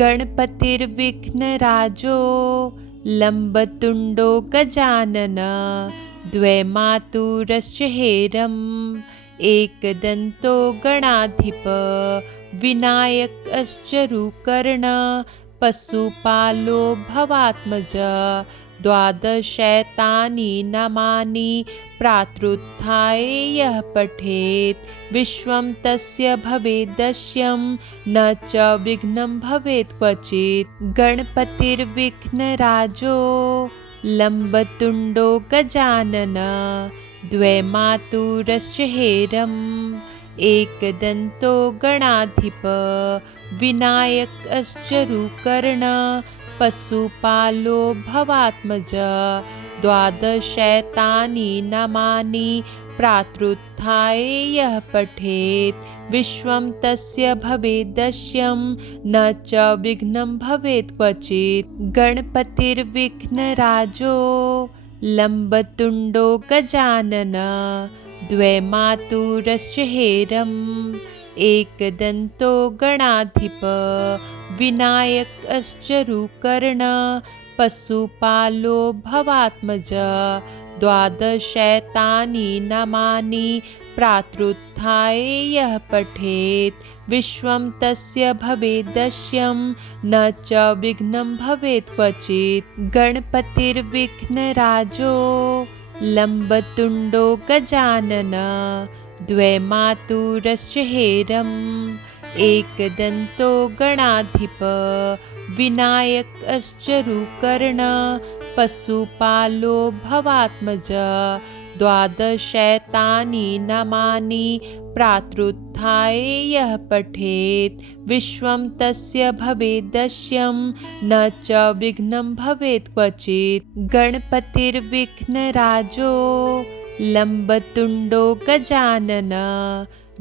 गणपतिर्विघ्नराजो लम्बतुण्डो गजानन द्वैमातुरश्च हेरम् एकदन्तो गणाधिप विनायकश्च रुकर्ण पशुपालो भवात्मज द्वादशैतानि नामानि प्रातरुत्थाय यः पठेत् विश्वं तस्य भवेद्दश्यं न च विघ्नं भवेत् क्वचित्। गणपतिर्विघ्नराजो लम्बतुण्डो गजानन द्वैमातुरश्च हेरम् एकदन्तो गणाधिप विनायकश्च रुकर्ण पशुपालो भवात्मज द्वादशैतानि नामानि प्रातरुत्थाय यः पठेत् विश्वं तस्य भवेद्दश्यं न च विघ्नं भवेत् क्वचित्। गणपतिर्विघ्नराजो लम्बतुण्डो गजानन द्वैमातुरश्च हेरम् एकदन्तो गणाधिप विनायकश्च रुकर्ण पशुपालो भवात्मज द्वादशैतानि नामानि प्रातरुत्थाय यः पठेत् विश्वं तस्य भवेद्दश्यं न च विघ्नं भवेत् क्वचित्। गणपतिर्विघ्नराजो लम्बतुण्डो गजानन द्वैमातुरश्च हेरम् एकदन्तो गणाधिप विनायकश्च रुकर्ण पशुपालो भवात्मज द्वादशैतानि नामानि प्रातरुत्थाय यः पठेत् विश्वं तस्य भवेद्दश्यं न च विघ्नं भवेत् क्वचित्। गणपतिर्विघ्नराजो लम्बतुण्डो गजानन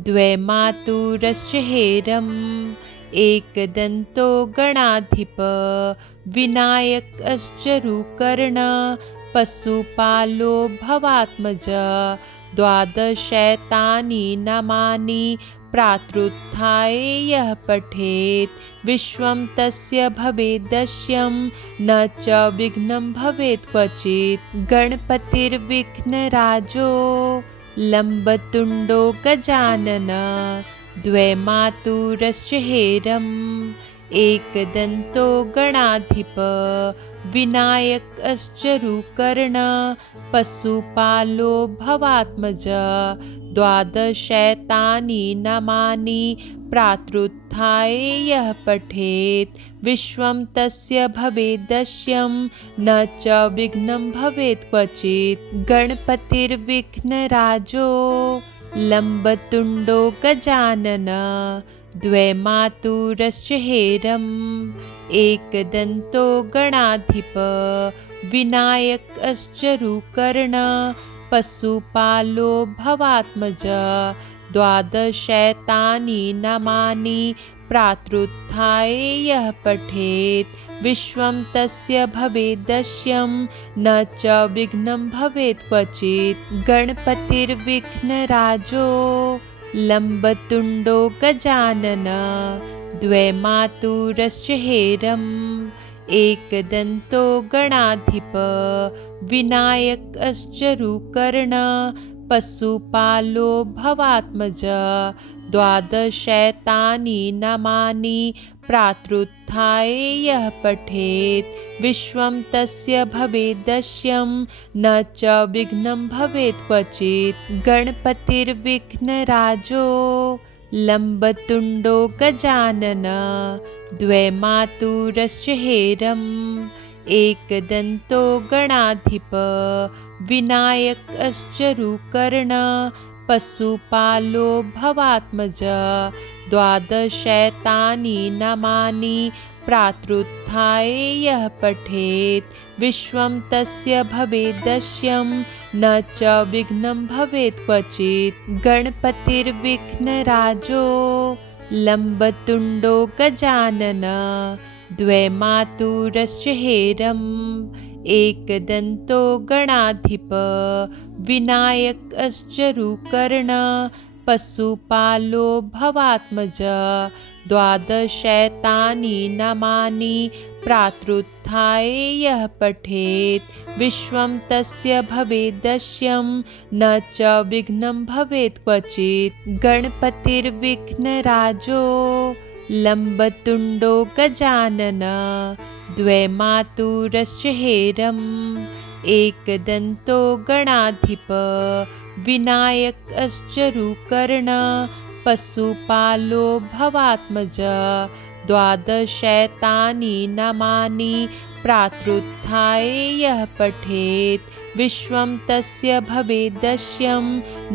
द्वैमातुरश्च हेरम् एकदन्तो गणाधिप विनायकश्च रुकर्ण पशुपालो भवात्मज द्वादशैतानि नामानि प्रातरुत्थाय यः पठेत् विश्वं तस्य भवेद्दश्यं न च विघ्नं भवेत् क्वचित्। गणपतिर्विघ्नराजो लम्बतुण्डो गजानन द्वैमातुरश्च हेरम् एकदन्तो गणाधिप विनायकश्च रुकर्ण पशुपालो भवात्मज द्वादशैतानि नामानि प्रातरुत्थाय यः पठेत् विश्वं तस्य भवेद्दश्यं न च विघ्नं भवेत् क्वचित्। गणपतिर्विघ्नराजो लम्बतुण्डो गजानन द्वैमातुरश्च हेरम् एकदन्तो गणाधिप विनायकश्च रुकर्ण पशुपालो भवात्मज द्वादशैतानि नामानि प्रातरुत्थाय यः पठेत् विश्वं तस्य भवेद्दश्यं न च विघ्नं भवेत् क्वचित्। गणपतिर्विघ्नराजो लम्बतुण्डो गजानन द्वैमातुरश्च हेरम् एकदन्तो गणाधिप विनायकश्च रुकर्ण पशुपालो भवात्मज द्वादशैतानि नामानि प्रातरुत्थाय यः पठेत् विश्वं तस्य भवेद्दश्यं न च विघ्नं भवेत् क्वचित्। गणपतिर्विघ्नराजो लम्बतुण्डो गजानन द्वैमातुरश्च हेरम् एकदन्तो गणाधिप विनायकश्च रुकर्ण पशुपालो भवात्मज द्वादशैतानि नामानि प्रातरुत्थाय यः पठेत् विश्वं तस्य भवेद्दश्यं न च विघ्नं भवेत् क्वचित्। गणपतिर्विघ्नराजो लम्बतुण्डो गजानन द्वैमातुरश्च हेरम् एकदन्तो गणाधिप विनायकश्च रुकर्ण पशुपालो भवात्मज द्वादशैतानि नामानि प्रातरुत्थाय यः पठेत् विश्वं तस्य भवेद्दश्यं न च विघ्नं भवेत् क्वचित्। गणपतिर्विघ्नराजो लम्बतुण्डो गजानन द्वैमातुरश्च हेरम् एकदन्तो गणाधिप विनायकश्चरुकर्ण पशुपालो भवात्मज। द्वादशैतानि नामानि प्रातरुत्थाय यः पठेत् विश्वं तस्य भवेद्दश्यं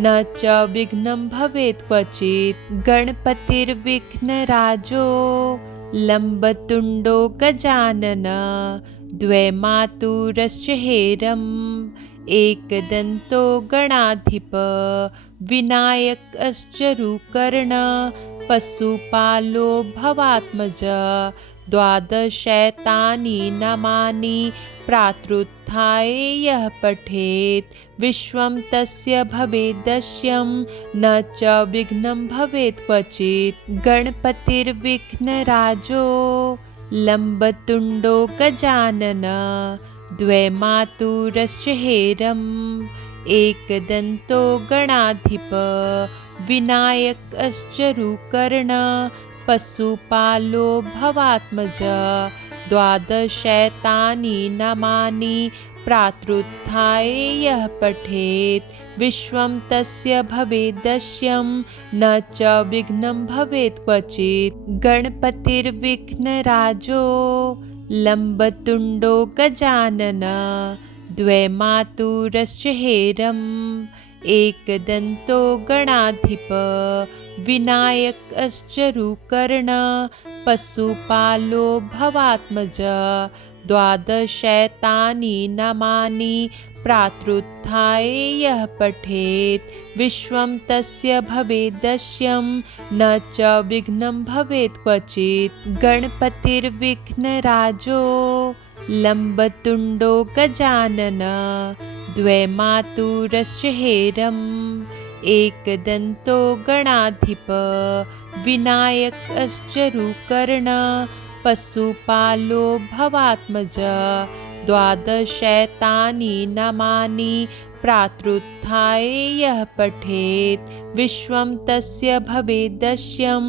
न च विघ्नं भवेत् क्वचित्। गणपतिर्विघ्नराजो लम्बतुण्डो गजानन द्वैमातुरश्च हेरम् एकदन्तो गणाधिप विनायकश्चरुकर्ण पशुपालो भवात्मज। द्वादशैतानि नामानि प्रातरुत्थाय यः पठेत् विश्वं तस्य भवेद्दश्यं न च विघ्नं भवेत् क्वचित्। गणपतिर्विघ्नराजो लम्बतुण्डो गजानन द्वैमातुरश्च हेरम् एकदन्तो गणाधिप विनायकश्चरुकर्ण पशुपालो भवात्मज। द्वादशैतानि नामानि प्रातरुत्थाय यः पठेत् विश्वं तस्य भवेद्दश्यं न च विघ्नं भवेत् क्वचित्। गणपतिर्विघ्नराजो लम्बतुण्डो गजानन द्वैमातुरश्च हेरम् एकदन्तो गणाधिप विनायकश्चरुकर्ण पशुपालो भवात्मज। द्वादशैतानि नामानि प्रातरुत्थाय यः पठेत् विश्वं तस्य भवेद्दश्यं न च विघ्नं भवेत् क्वचित्। गणपतिर्विघ्नराजो लम्बतुण्डो गजानन द्वैमातुरश्च हेरम् एकदन्तो गणाधिप विनायकश्चरुकर्ण पशुपालो भवात्मज। द्वादशैतानि नामानि प्रातरुत्थाय यः पठेत् विश्वं तस्य भवेद्दश्यं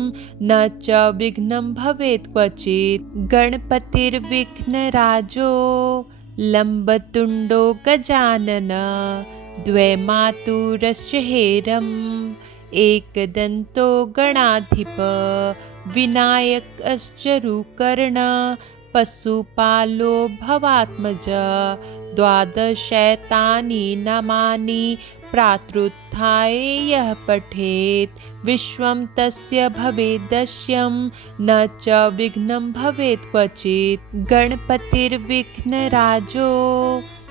न च विघ्नं भवेत् क्वचित्। गणपतिर्विघ्नराजो लम्बतुण्डो गजानन द्वैमातुरश्च हेरम् एकदन्तो गणाधिप विनायकश्चरुकर्ण पशुपालो भवात्मज। द्वादशैतानि नामानि प्रातरुत्थाय यः पठेत् विश्वं तस्य भवेद्दश्यं न च विघ्नं भवेत् क्वचित्। गणपतिर्विघ्नराजो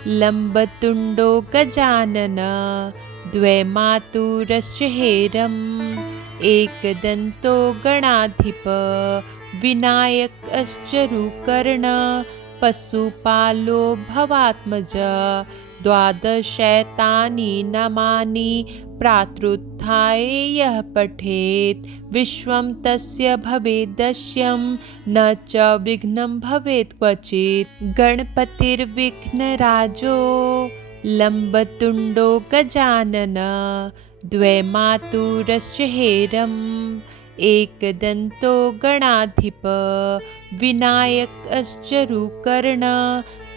लम्बतुण्डो गजानन द्वैमातुरश्च हेरम् एकदन्तो गणाधिप विनायकश्चरुकर्ण पशुपालो भवात्मज। द्वादशैतानि नामानि प्रातरुत्थाय यः पठेत् विश्वं तस्य भवेद्दश्यं न च विघ्नं भवेत् क्वचित्। गणपतिर्विघ्नराजो लम्बतुण्डो गजानन द्वैमातुरश्च हेरम् एकदन्तो गणाधिप विनायकश्चरुकर्ण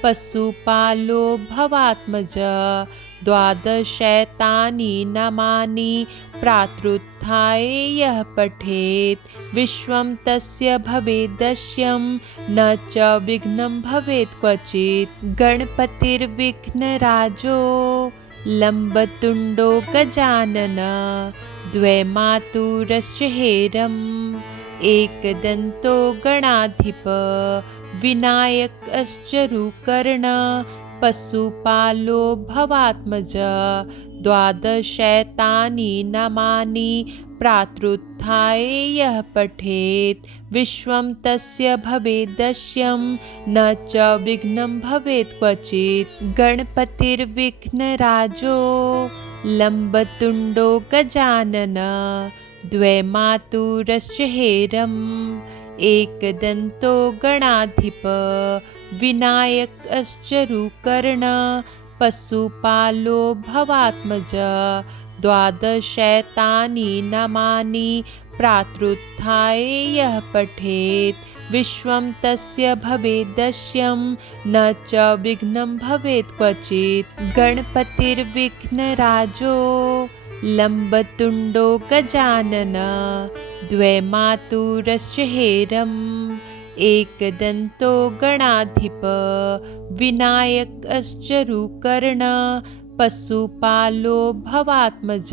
पशुपालो भवात्मज। द्वादशैतानि नामानि प्रातरुत्थाय यः पठेत् विश्वं तस्य भवेद्दश्यं न च विघ्नं भवेत् क्वचित्। गणपतिर्विघ्नराजो लम्बतुण्डो गजानन द्वैमातुरश्च हेरम् एकदन्तो गणाधिप विनायकश्चरुकर्ण पशुपालो भवात्मज। द्वादशैतानि नामानि प्रातरुत्थाय यः पठेत् विश्वं तस्य भवेद्दश्यं न च विघ्नं भवेत् क्वचित्। गणपतिर्विघ्नराजो लम्बतुण्डो गजानन द्वे मातुरश्च हेरम् एकदन्तो गणाधिप विनायकश्च रुकर्ण पशुपालो भवात्मज द्वादशैतानि नामानि प्रातरुत्थाय यः पठेत् विश्वं तस्य भवेद्दश्यं न च विघ्नं भवेत् क्वचित् गणपतिर्विघ्नराजो लम्बतुण्डो गजानन द्वे मातुरश्च हेरम् एकदन्तो गणाधिप विनायकश्च रुकर्ण पशुपालो भवात्मज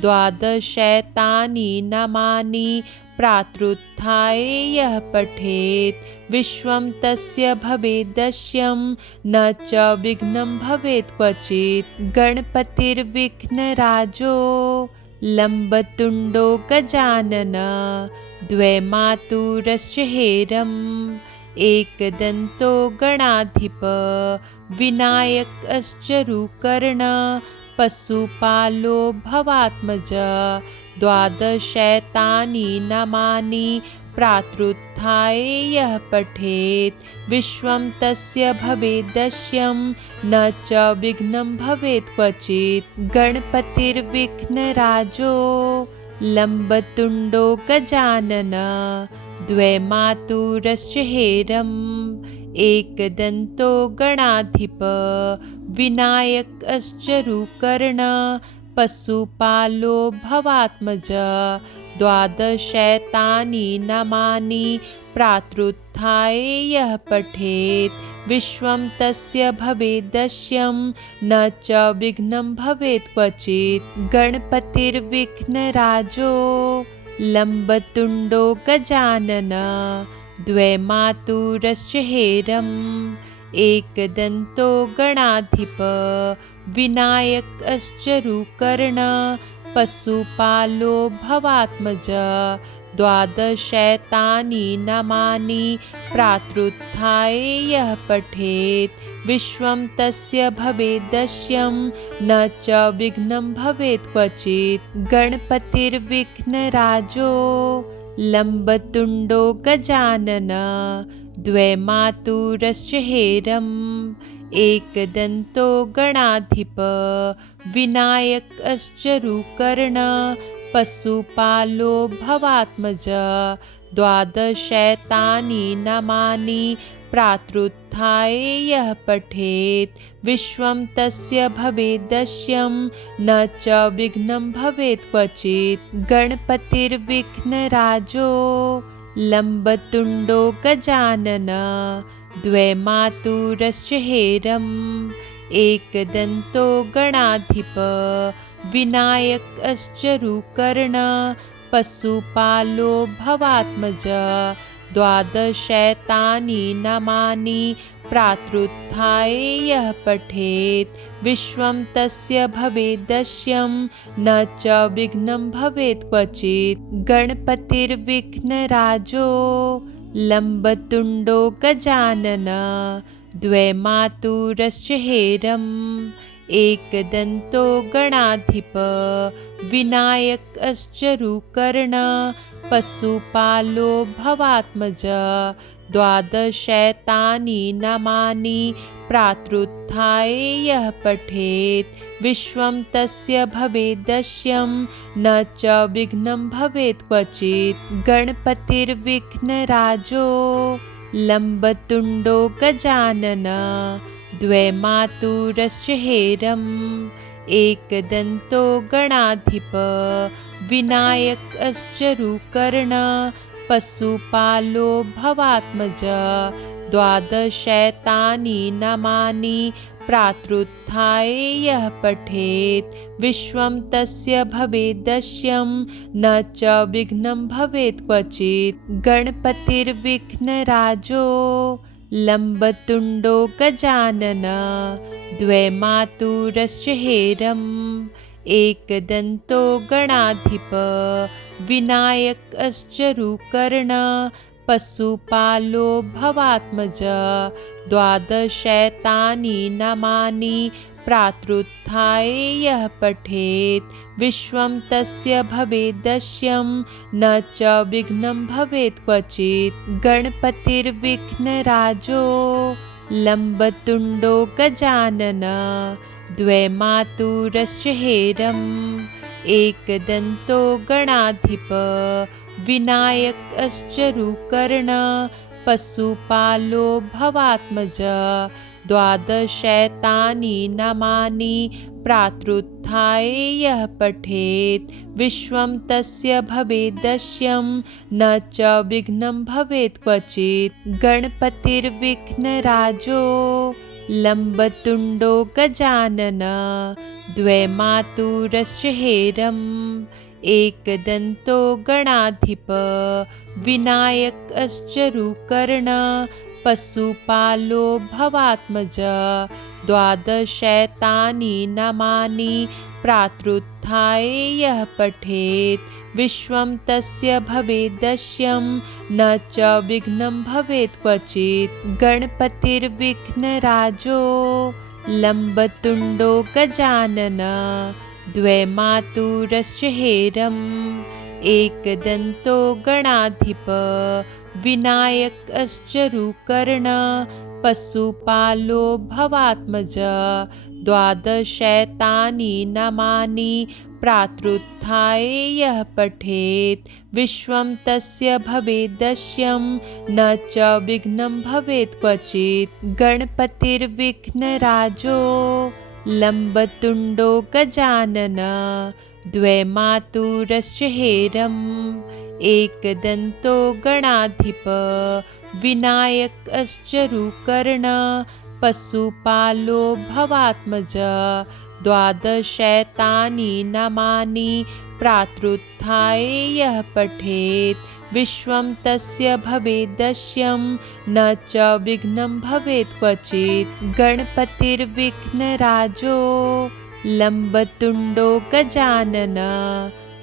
द्वादशैतानि नामानि प्रातरुत्थाय यः पठेत् विश्वं तस्य भवेद्दश्यं न च विघ्नं भवेत् क्वचित् गणपतिर्विघ्नराजो लम्बतुण्डो गजानन द्वे मातुरश्च हेरम् एकदन्तो गणाधिप विनायकश्च रुकर्ण पशुपालो भवात्मज द्वादशैतानि नामानि प्रातरुत्थाय यः पठेत् विश्वं तस्य भवेद्दश्यं न च विघ्नं भवेत् क्वचित् गणपतिर्विघ्नराजो लम्बतुण्डो गजानन द्वे मातुरश्च हेरम् एकदन्तो गणाधिप विनायकश्च रुकर्ण पशुपालो भवात्मज द्वादशैतानि नामानि प्रातरुत्थाय यः पठेत् विश्वं तस्य भवेद्दश्यं न च विघ्नं भवेत् क्वचित् गणपतिर्विघ्नराजो लम्बतुण्डो गजानन द्वे मातुरश्च हेरम् एकदन्तो गणाधिप विनायकश्च रुकर्ण पशुपालो भवात्मज द्वादशैतानि नामानि प्रातरुत्थाय यः पठेत् विश्वं तस्य भवेद्दश्यं न च विघ्नं भवेत् क्वचित् गणपतिर्विघ्नराजो लम्बतुण्डो गजानन द्वे मातुरश्च हेरम् एकदन्तो गणाधिप विनायकश्च रुकर्ण पशुपालो भवात्मज द्वादशैतानि नामानि प्रातरुत्थाय यः पठेत् विश्वं तस्य भवेद्दश्यं न च विघ्नं भवेत् क्वचित् गणपतिर्विघ्नराजो लम्बतुण्डो गजानन द्वे मातुरश्च हेरम् एकदन्तो गणाधिप विनायकश्च रुकर्ण पशुपालो भवात्मज द्वादशैतानि नामानि प्रातरुत्थाय यः पठेत् विश्वं तस्य भवेद्दश्यं न च विघ्नं भवेत् क्वचित् गणपतिर्विघ्नराजो लम्बतुण्डो गजानन द्वे मातुरश्च हेरम् एकदन्तो गणाधिप विनायकश्च रुकर्ण पशुपालो भवात्मज द्वादशैतानि नामानि प्रातरुत्थाय यः पठेत् विश्वं तस्य भवेद्दश्यं न च विघ्नं भवेत् क्वचित् गणपतिर्विघ्नराजो लम्बतुण्डो गजानन द्वे मातुरश्च हेरम् एकदन्तो गणाधिप विनायकश्च रुकर्ण पशुपालो भवात्मज द्वादशैतानि नामानि प्रातरुत्थाय यः पठेत् विश्वं तस्य भवेद्दश्यं न च विघ्नं भवेत् क्वचित् गणपतिर्विघ्नराजो लम्बतुण्डो गजानन द्वे मातुरश्च हेरम् एकदन्तो गणाधिप विनायकश्च रुकर्ण पशुपालो भवात्मज द्वादशैतानि नामानि प्रातरुत्थाय यः पठेत् विश्वं तस्य भवेद्यश्यं न च विघ्नं भवेत् क्वचित्। गणपतिर्विघ्नराजो लम्बतुण्डो गजाननः द्वैमातुरश्च हेरम् एकदन्तो गणाधिपः विनायकश्च रुकर्णः पशुपालो भवात्मजः। द्वादशैतानि नामानि प्रातरुत्थाय यः पठेत् विश्वं तस्य भवेद्यश्यं न च विघ्नं भवेत् क्वचित्। गणपतिर्विघ्नराजो लम्बतुण्डो गजाननः द्वैमातुरश्च हेरम् एकदन्तो गणाधिपः विनायकश्च रुकर्णः पशुपालो भवात्मजः। द्वादशैतानि नामानि प्रातरुत्थाय यः पठेत् विश्वं तस्य भवेद्यश्यं न च विघ्नं भवेत् क्वचित्। गणपतिर्विघ्नराजो लम्बतुण्डो गजाननः द्वैमातुरश्च हेरम् एकदन्तो गणाधिपः विनायकश्च रुकर्णः पशुपालो भवात्मजः। द्वादशैतानि नामानि प्रातरुत्थाय यः पठेत् विश्वं तस्य भवेद्यश्यं न च विघ्नं भवेत् क्वचित्। गणपतिर्विघ्नराजो लम्बतुण्डो गजाननः द्वैमातुरश्च हेरम् एकदन्तो गणाधिपः विनायकश्च रुकर्णः पशुपालो भवात्मजः। द्वादशैतानि नामानि प्रातरुत्थाय यः पठेत् विश्वं तस्य भवेद्यश्यं न च विघ्नं भवेत् क्वचित्। गणपतिर्विघ्नराजो लम्बतुण्डो गजाननः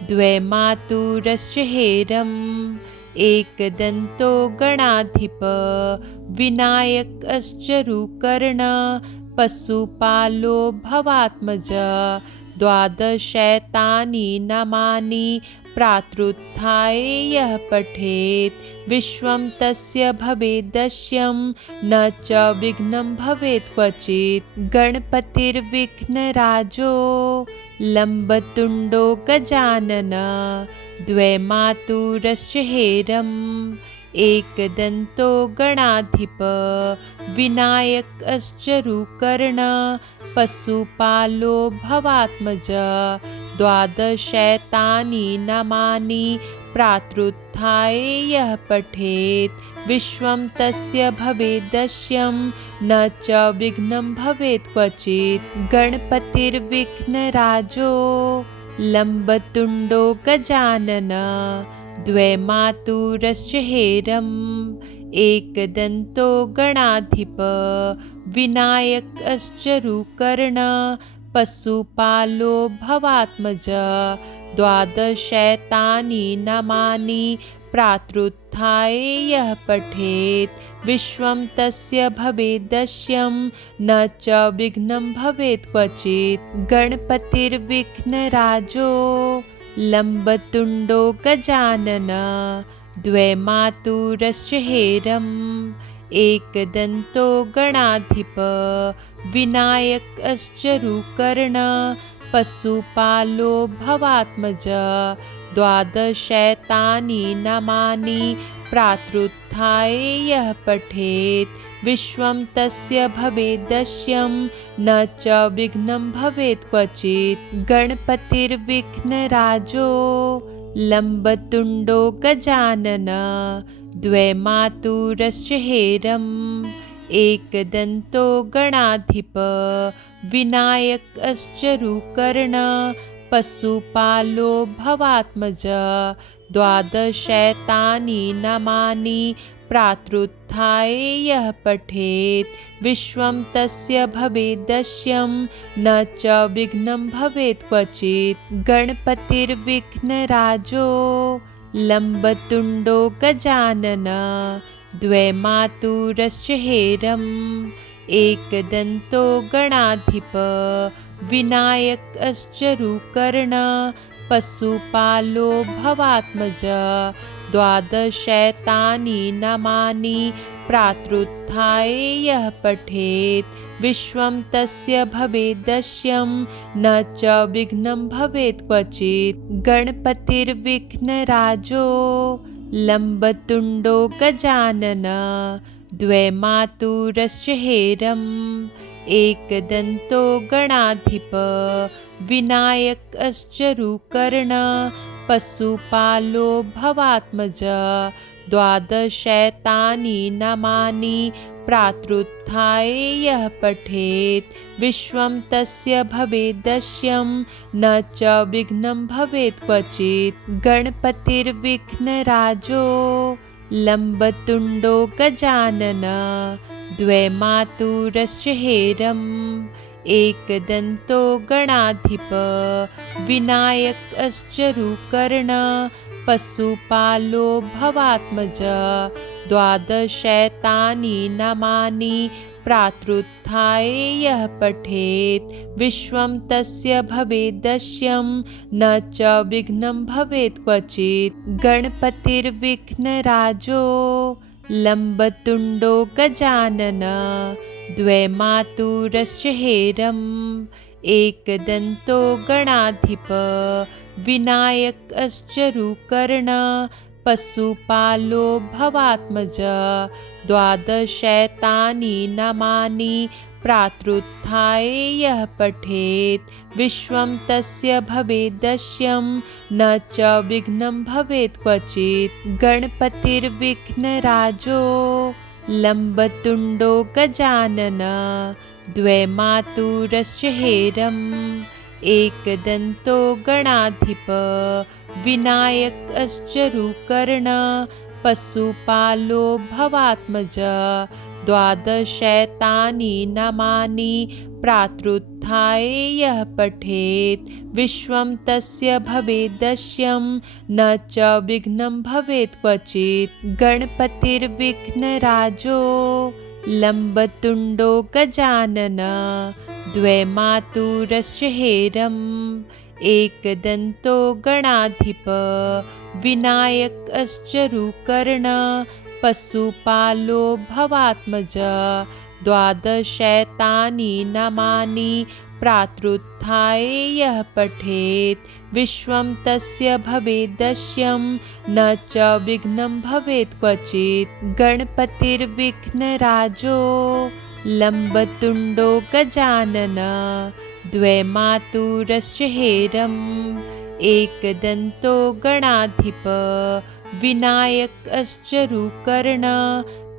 द्वैमातुरश्च हेरम् एकदन्तो गणाधिपः विनायकश्च रुकर्णः पशुपालो भवात्मजः। द्वादशैतानि नामानि प्रातरुत्थाय यः पठेत् विश्वं तस्य भवेद्यश्यं न च विघ्नं भवेत् क्वचित्। गणपतिर्विघ्नराजो लम्बतुण्डो गजाननः द्वैमातुरश्च हेरम् एकदन्तो गणाधिपः विनायकश्च रुकर्णः पशुपालो भवात्मजः। द्वादशैतानि नामानि प्रातरुत्थाय यः पठेत् विश्वं तस्य भवेद्यश्यं न च विघ्नं भवेत् क्वचित्। गणपतिर्विघ्नराजो लम्बतुण्डो गजाननः द्वैमातुरश्च हेरम् एकदन्तो गणाधिपः विनायकश्च रुकर्णः पशुपालो भवात्मजः। द्वादशैतानि नामानि प्रातरुत्थाय यः पठेत् विश्वं तस्य भवेद्यश्यं न च विघ्नं भवेत् क्वचित्। गणपतिर्विघ्नराजो लम्बतुण्डो गजाननः द्वैमातुरश्च हेरम् एकदन्तो गणाधिपः विनायकश्च रुकर्णः पशुपालो भवात्मजः। द्वादशैतानि नामानि प्रातरुत्थाय यः पठेत् विश्वं तस्य भवेद्यश्यं न च विघ्नं भवेत् क्वचित्। गणपतिर्विघ्नराजो लम्बतुण्डो गजाननः द्वैमातुरश्च हेरम् एकदन्तो गणाधिपः विनायकश्च रुकर्णः पशुपालो भवात्मजः। द्वादशैतानि नामानि प्रातरुत्थाय यः पठेत् विश्वं तस्य भवेद्यश्यं न च विघ्नं भवेत् क्वचित्। गणपतिर्विघ्नराजो लम्बतुण्डो गजाननः द्वैमातुरश्च हेरम् एकदन्तो गणाधिप विनायकश्चरुकर्ण पशुपालो भवात्मज द्वादशैतानि नामानि प्रातरुत्थाय यः पठेत् विश्वं तस्य भवेदश्यं न च विघ्नं भवेत् क्वचित्। गणपतिर्विघ्नराजो लम्बतुण्डो गजानन द्वैमातुरश्च हेरम् एकदन्तो गणाधिप विनायकश्चरुकर्ण पशुपालो भवात्मज द्वादशैतानि नामानि प्रातरुत्थाय यः पठेत् विश्वं तस्य भवेदश्यं न च विघ्नं भवेत् क्वचित्। गणपतिर्विघ्नराजो लम्बतुण्डो गजानन द्वैमातुरश्च हेरम् एकदन्तो गणाधिप विनायकश्चरुकर्ण पशुपालो भवात्मज द्वादशैतानि नामानि प्रातरुत्थाय यः पठेत् विश्वं तस्य भवेदश्यं न च विघ्नं भवेत् क्वचित्। गणपतिर्विघ्नराजो लम्बतुण्डो गजानन द्वैमातुरश्च हेरम् एकदन्तो गणाधिप विनायकश्चरुकर्ण पशुपालो भवात्मज द्वादशैतानि नामानि प्रातरुत्थाय यः पठेत् विश्वं तस्य भवेदश्यं न च विघ्नं भवेत् क्वचित्। गणपतिर्विघ्नराजो लम्बतुण्डो गजानन द्वैमातुरश्च हेरम् एकदन्तो गणाधिप विनायकश्चरुकर्ण पशुपालो भवात्मज द्वादशैतानि नामानि प्रातरुत्थाय यः पठेत् विश्वं तस्य भवेदश्यं न च विघ्नं भवेत् क्वचित्। गणपतिर्विघ्नराजो लम्बतुण्डो गजानन द्वैमातुरश्च हेरम् एकदन्तो गणाधिप विनायकश्चरुकर्ण पशुपालो भवात्मज द्वादशैतानि नामानि प्रातरुत्थाय यः पठेत् विश्वं तस्य भवेदश्यं न च विघ्नं भवेत् क्वचित्। गणपतिर्विघ्नराजो लम्बतुण्डो गजानन द्वैमातुरश्च हेरम् एकदन्तो गणाधिप विनायकश्चरुकर्ण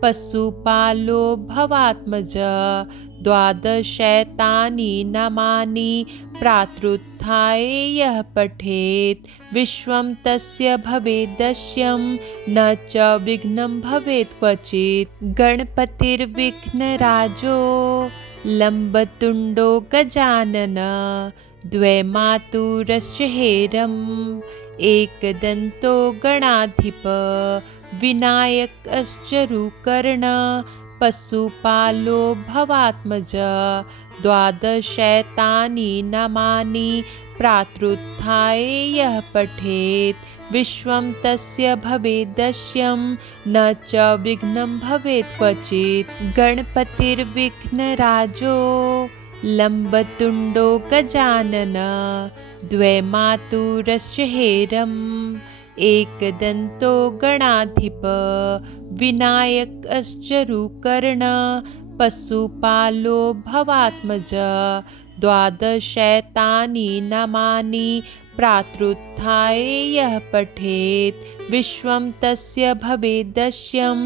पशुपालो भवात्मज द्वादशैतानि नामानि प्रातरुत्थाय यः पठेत् विश्वं तस्य भवेदश्यं न च विघ्नं भवेत् क्वचित्। गणपतिर्विघ्नराजो लम्बतुण्डो गजानन द्वैमातुरश्च हेरम् एकदन्तो गणाधिप विनायकश्चरुकर्ण पशुपालो भवात्मज द्वादशैतानि नामानि प्रातरुत्थाय यः पठेत् विश्वं तस्य भवेदश्यं न च विघ्नं भवेत् क्वचित्। गणपतिर्विघ्नराजो लम्बतुण्डो गजानन द्वैमातुरश्च हेरम् एकदन्तो गणाधिप विनायकश्चरुकर्ण पशुपालो भवात्मज द्वादशैतानि नामानि प्रातरुत्थाय यः पठेत् विश्वं तस्य भवेदश्यं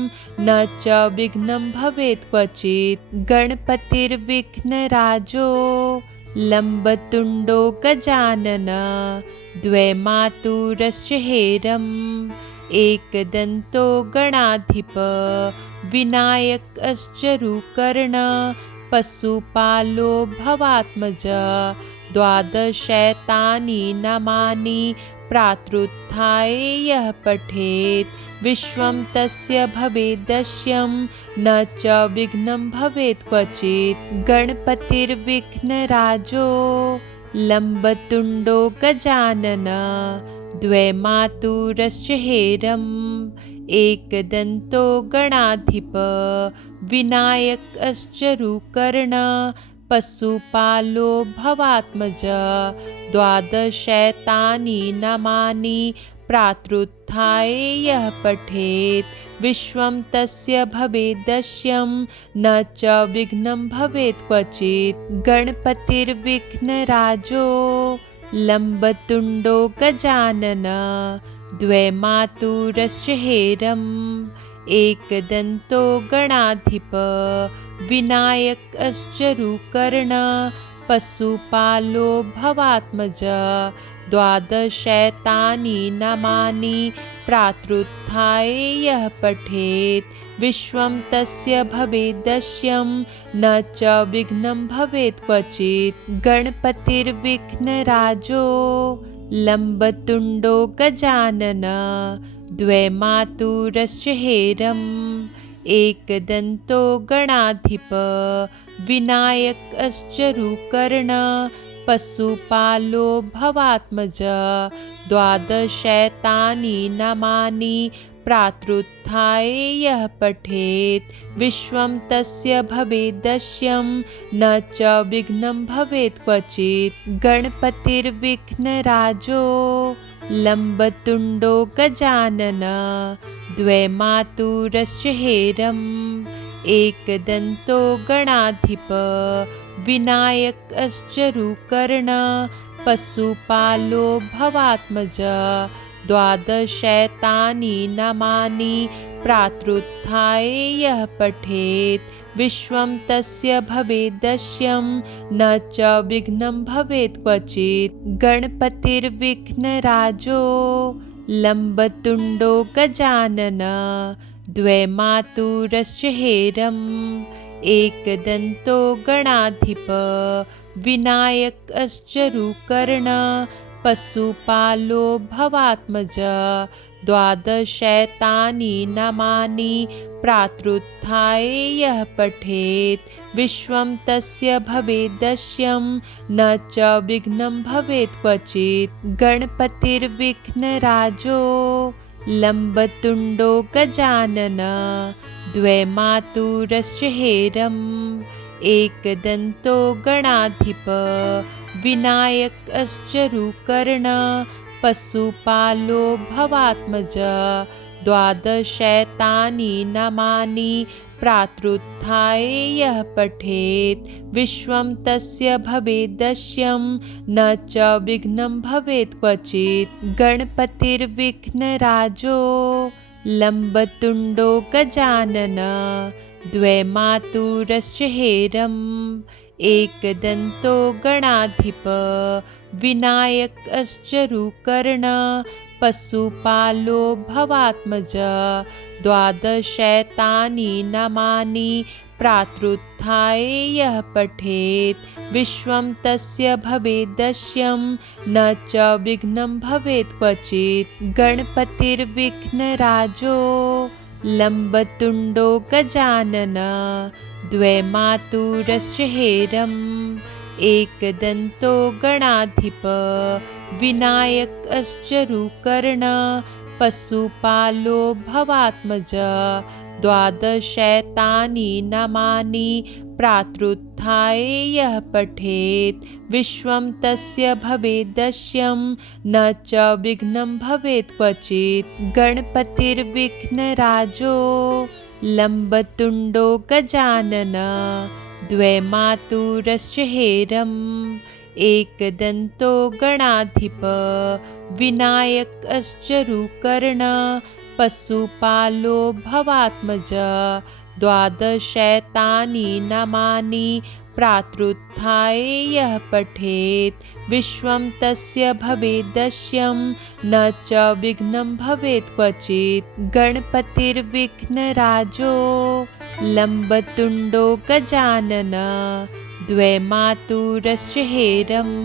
न च विघ्नं भवेत् क्वचित्। गणपतिर्विघ्नराजो लम्बतुण्डो गजानन द्वैमातुरश्च हेरम् एकदन्तो गणाधिप विनायकश्चरुकर्ण पशुपालो भवात्मज द्वादशैतानि नामानि प्रातरुत्थाय यः पठेत् विश्वं तस्य भवेदश्यं न च विघ्नं भवेत् क्वचित्। गणपतिर्विघ्नराजो लम्बतुण्डो गजानन द्वैमातुरश्च हेरम् एकदन्तो गणाधिप विनायकश्च रुकर्ण पशुपालो भवात्मज। द्वादशैतानि नामानि प्रातरुत्थाय यः पठेत् विश्वं तस्य भवेदश्यं न च विघ्नं भवेत् क्वचित्। गणपतिर्विघ्नराजो लम्बतुण्डो गजानन द्वैमातुरश्च हेरम् एकदन्तो गणाधिप विनायकश्च रुकर्ण पशुपालो भवात्मज। द्वादशैतानि नामानि प्रातरुत्थाय यः पठेत् विश्वं तस्य भवेदश्यं न च विघ्नं भवेत् क्वचित्। गणपतिर्विघ्नराजो लम्बतुण्डो गजानन द्वैमातुरश्च हेरम् एकदन्तो गणाधिप विनायकश्च रुकर्ण पशुपालो भवात्मज। द्वादशैतानि नामानि प्रातरुत्थाय यः पठेत् विश्वं तस्य भवेदश्यं न च विघ्नं भवेत् क्वचित्। गणपतिर्विघ्नराजो लम्बतुण्डो गजानन द्वैमातुरश्च हेरम् एकदन्तो गणाधिप विनायकश्च रुकर्ण पशुपालो भवात्मज। द्वादशैतानि नामानि प्रातरुत्थाय यः पठेत् विश्वं तस्य भवेदश्यं न च विघ्नं भवेत् क्वचित्। गणपतिर्विघ्नराजो लम्बतुण्डो गजानन द्वैमातुरश्च हेरम् एकदन्तो गणाधिप विनायकश्च रुकर्ण पशुपालो भवात्मज। द्वादशैतानि नामानि प्रातरुत्थाय यः पठेत् विश्वं तस्य भवेदश्यं न च विघ्नं भवेत् क्वचित्। गणपतिर्विघ्नराजो लम्बतुण्डो गजानन द्वैमातुरश्च हेरम् एकदन्तो गणाधिप विनायकश्च रुकर्ण पशुपालो भवात्मज। द्वादशैतानि नामानि प्रातरुत्थाय यः पठेत् विश्वं तस्य भवेदश्यं न च विघ्नं भवेत् क्वचित्। गणपतिर्विघ्नराजो लम्बतुण्डो गजानन द्वैमातुरश्च हेरम् एकदन्तो गणाधिप विनायकश्च रुकर्ण पशुपालो भवात्मज। द्वादशैतानि नामानि प्रातरुत्थाय यः पठेत् विश्वं तस्य भवेदश्यं न च विघ्नं भवेत् क्वचित्। गणपतिर्विघ्नराजो लम्बतुण्डो गजानन द्वैमातुरश्च हेरम् एकदन्तो गणाधिप विनायकश्च रुकर्ण पशुपालो भवात्मज। द्वादशैतानि नामानि प्रातरुत्थाय यः पठेत् विश्वं तस्य भवेदश्यं न च विघ्नं भवेत् क्वचित्। गणपतिर्विघ्नराजो लम्बतुण्डो गजानन द्वैमातुरश्च हेरम् एकदन्तो गणाधिप विनायकश्च रुकर्ण पशुपालो भवात्मज। द्वादशैतानि नामानि प्रातरुत्थाय यः पठेत् विश्वं तस्य भवेदश्यं न च विघ्नं भवेत् क्वचित्। गणपतिर्विघ्नराजो लम्बतुण्डो गजानन द्वैमातुरश्च हेरम्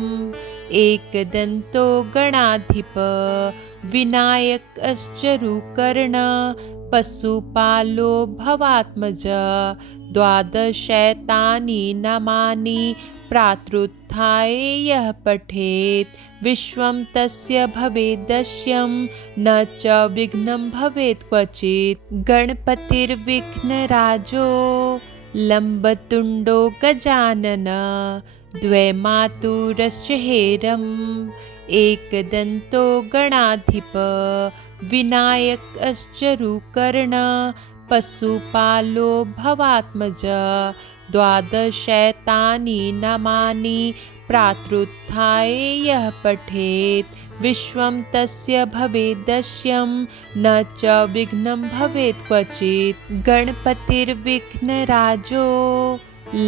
एकदन्तो गणाधिप विनायकश्चरुकर्ण पशुपालो भवात्मज द्वादशैतानि नामानि प्रातरुत्थाय यः पठेत् विश्वं तस्य भवेद्दश्यं न च विघ्नं भवेत् क्वचित्। गणपतिर्विघ्नराजो लम्बतुण्डो गजानन द्वैमातुरश्च हेरम् एकदन्तो गणाधिप विनायकश्चरुकर्ण पशुपालो भवात्मज द्वादशैतानि नामानि प्रातरुत्थाय यः पठेत् विश्वं तस्य भवेद्दश्यं न च विघ्नं भवेत् क्वचित्। गणपतिर्विघ्नराजो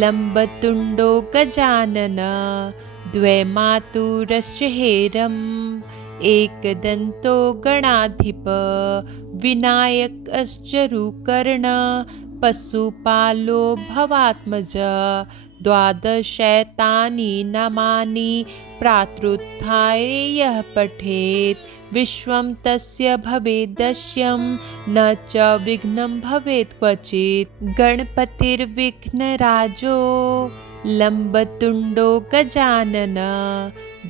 लम्बतुण्डो गजानन द्वैमातुरश्च हेरम् एकदन्तो गणाधिप विनायकश्चरुकर्ण पशुपालो भवात्मज द्वादशैतानि नामानि प्रातरुत्थाय यः पठेत् विश्वं तस्य भवेद्दश्यं न च विघ्नं भवेत् क्वचित्। गणपतिर्विघ्नराजो लम्बतुण्डो गजानन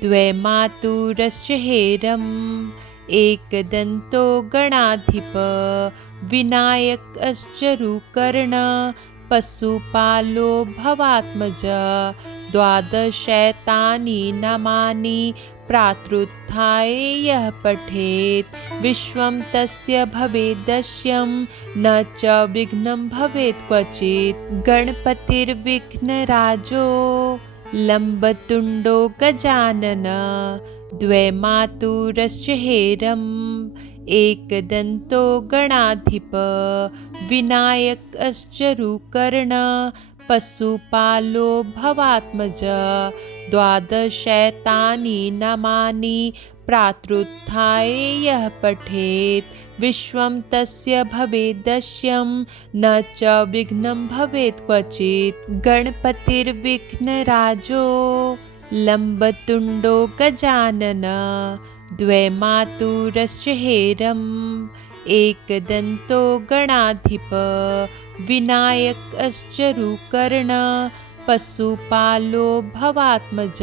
द्वैमातुरश्च हेरम् एकदन्तो गणाधिप विनायकश्चरुकर्ण पशुपालो भवात्मज द्वादशैतानि नामानि प्रातरुत्थाय यः पठेत् विश्वं तस्य भवेद्दश्यं न च विघ्नं भवेत् क्वचित्। गणपतिर्विघ्नराजो लम्बतुण्डो गजानन द्वैमातुरश्च हेरम् एकदन्तो गणाधिप विनायकश्चरुकर्ण पशुपालो भवात्मज द्वादशैतानि नामानि प्रातरुत्थाय यः पठेत् विश्वं तस्य भवेद्दश्यं न च विघ्नं भवेत् क्वचित्। गणपतिर्विघ्नराजो लम्बतुण्डो गजानन द्वैमातुरश्च हेरम् एकदन्तो गणाधिप विनायकश्चरुकर्ण पशुपालो भवात्मज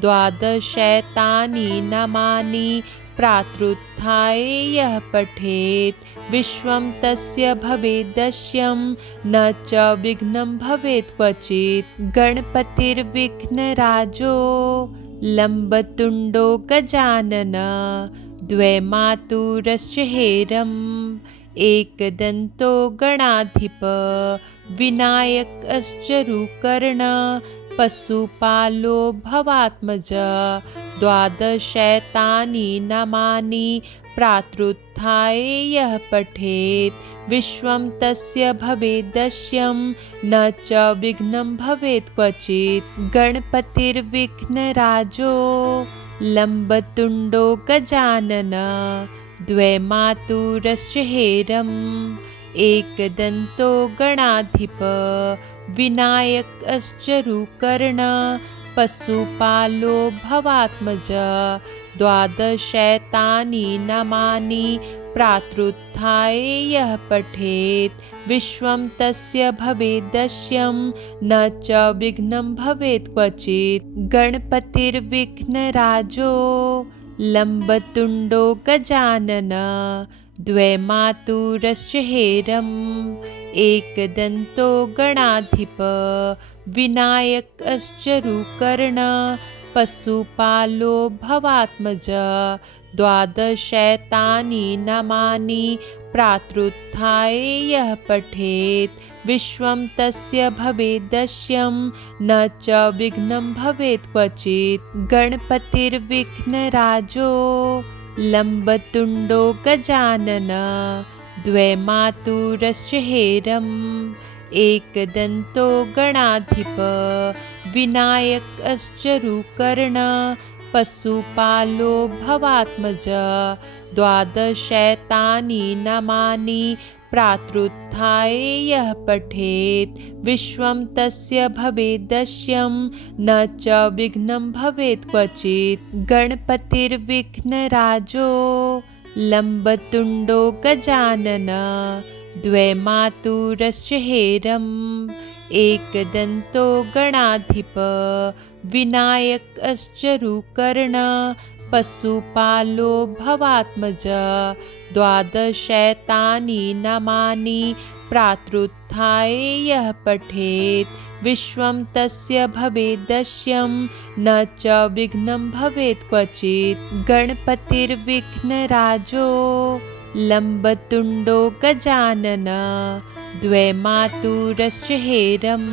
द्वादशैतानि नामानि प्रातरुत्थाय यः पठेत् विश्वं तस्य भवेद्दश्यं न च विघ्नं भवेत् क्वचित्। गणपतिर्विघ्नराजो लम्बतुण्डो गजानन द्वैमातुरश्च हेरम् एकदन्तो गणाधिप विनायकश्चरुकर्ण पशुपालो भवात्मज द्वादशैतानि नामानि प्रातरुत्थाय यः पठेत् विश्वं तस्य भवेद्दश्यं न च विघ्नं भवेत् क्वचित्। गणपतिर्विघ्नराजो लम्बतुण्डो गजानन द्वैमातुरश्च हेरम् एकदन्तो गणाधिप विनायकश्चरुकर्ण पशुपालो भवात्मज द्वादशैतानि नामानि प्रातरुत्थाय यः पठेत् विश्वं तस्य भवेद्दश्यं न च विघ्नं भवेत् क्वचित्। गणपतिर्विघ्नराजो लम्बतुण्डो गजानन द्वैमातुरश्च हेरम् एकदन्तो गणाधिप विनायकश्चरुकर्ण पशुपालो भवात्मज द्वादशैतानि नामानि प्रातरुत्थाय यः पठेत् विश्वं तस्य भवेद्दश्यं न च विघ्नं भवेत् क्वचित्। गणपतिर्विघ्नराजो लम्बतुण्डो गजानन द्वैमातुरश्च हेरम् एकदन्तो गणाधिप विनायकश्चरुकर्ण पशुपालो भवात्मज द्वादशैतानि नामानि प्रातरुत्थाय यः पठेत् विश्वं तस्य भवेद्यश्यं न च विघ्नं भवेत् क्वचित्। गणपतिर्विघ्नराजो लम्बतुण्डो गजानन द्वैमातुरश्च हेरम् एकदन्तो गणाधिप विनायकश्च रुकर्ण पशुपालो भवात्मज। द्वादशैतानि नामानि प्रातरुत्थाय यः पठेत् विश्वं तस्य भवेद्यश्यं न च विघ्नं भवेत् क्वचित्। गणपतिर्विघ्नराजो लम्बतुण्डो गजानन द्वैमातुरश्च हेरम्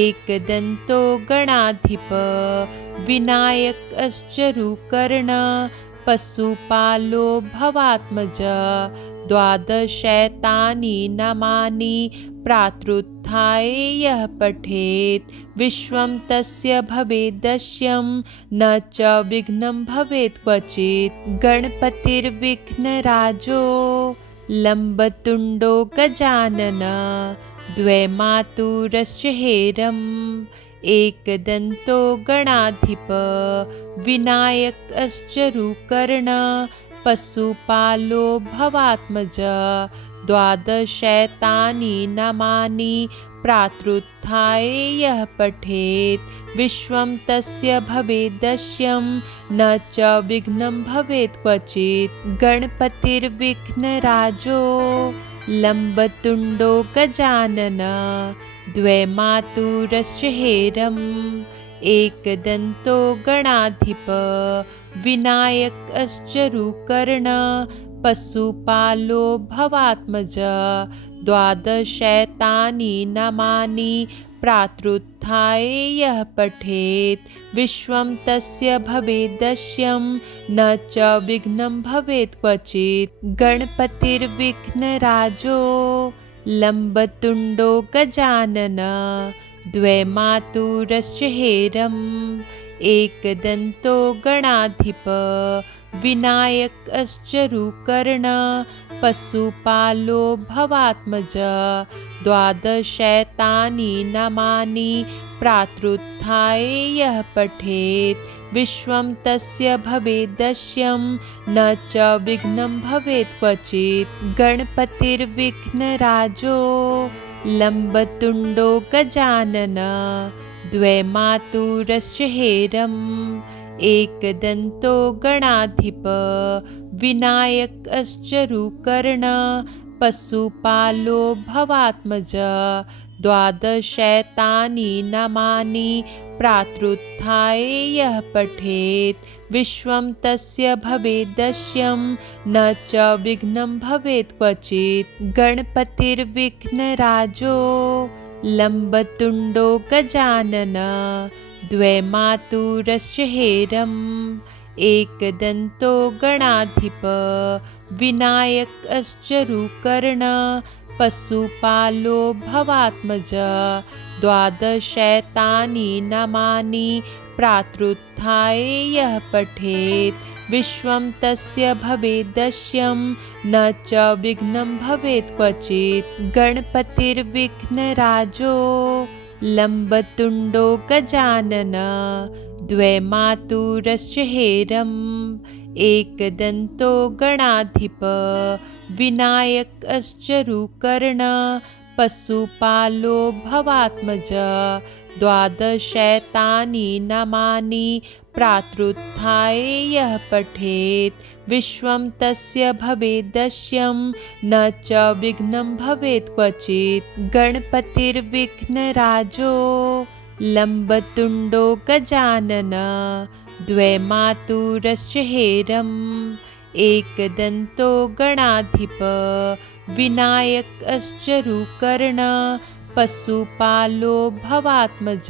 एकदन्तो गणाधिप विनायकश्च रुकर्ण पशुपालो भवात्मज। द्वादशैतानि नामानि प्रातरुत्थाय यः पठेत् विश्वं तस्य भवेद्यश्यं न च विघ्नं भवेत् क्वचित्। गणपतिर्विघ्नराजो लम्बतुण्डो गजानन द्वैमातुरश्च हेरम् एकदन्तो गणाधिप विनायकश्च रुकर्ण पशुपालो भवात्मज। द्वादशैतानि नामानि प्रातरुत्थाय यः पठेत् विश्वं तस्य भवेद्यश्यं न च विघ्नं भवेत् क्वचित्। गणपतिर्विघ्नराजो लम्बतुण्डो गजानन द्वैमातुरश्च हेरम् एकदन्तो गणाधिप विनायकश्च रुकर्ण पशुपालो भवात्मज। द्वादशैतानि नामानि प्रातरुत्थाय यः पठेत् विश्वं तस्य भवेद्यश्यं न च विघ्नं भवेत् क्वचित्। गणपतिर्विघ्नराजो लम्बतुण्डो गजानन द्वैमातुरश्च हेरम् एकदन्तो गणाधिप विनायकश्च रुकर्ण पशुपालो भवात्मज। द्वादशैतानि नामानि प्रातरुत्थाय यः पठेत् विश्वं तस्य भवेद्यश्यं न च विघ्नं भवेत् क्वचित्। गणपतिर्विघ्नराजो लम्बतुण्डो गजानन द्वैमातुरश्च हेरम् एकदन्तो गणाधिप विनायकश्च रुकर्ण पशुपालो भवात्मज। द्वादशैतानि नामानि प्रातरुत्थाय यः पठेत् विश्वं तस्य भवेद्यश्यं न च विघ्नं भवेत् क्वचित्। गणपतिर्विघ्नराजो लम्बतुण्डो गजानन द्वैमातुरश्च हेरम् एकदन्तो गणाधिप विनायकश्च रुकर्ण पशुपालो भवात्मज। द्वादशैतानि नामानि प्रातरुत्थाय यः पठेत् विश्वं तस्य भवेद्यश्यं न च विघ्नं भवेत् क्वचित्। गणपतिर्विघ्नराजो लम्बतुण्डो गजानन द्वैमातुरश्च हेरम् एकदन्तो गणाधिप विनायकश्च रुकर्ण पशुपालो भवात्मज। द्वादशैतानि नामानि प्रातरुत्थाय यः पठेत् विश्वं तस्य भवेद्यश्यं न च विघ्नं भवेत् क्वचित्। गणपतिर्विघ्नराजो लम्बतुण्डो गजानन द्वैमातुरश्च हेरम् एकदन्तो गणाधिप विनायकश्च रुकर्ण पशुपालो भवात्मज।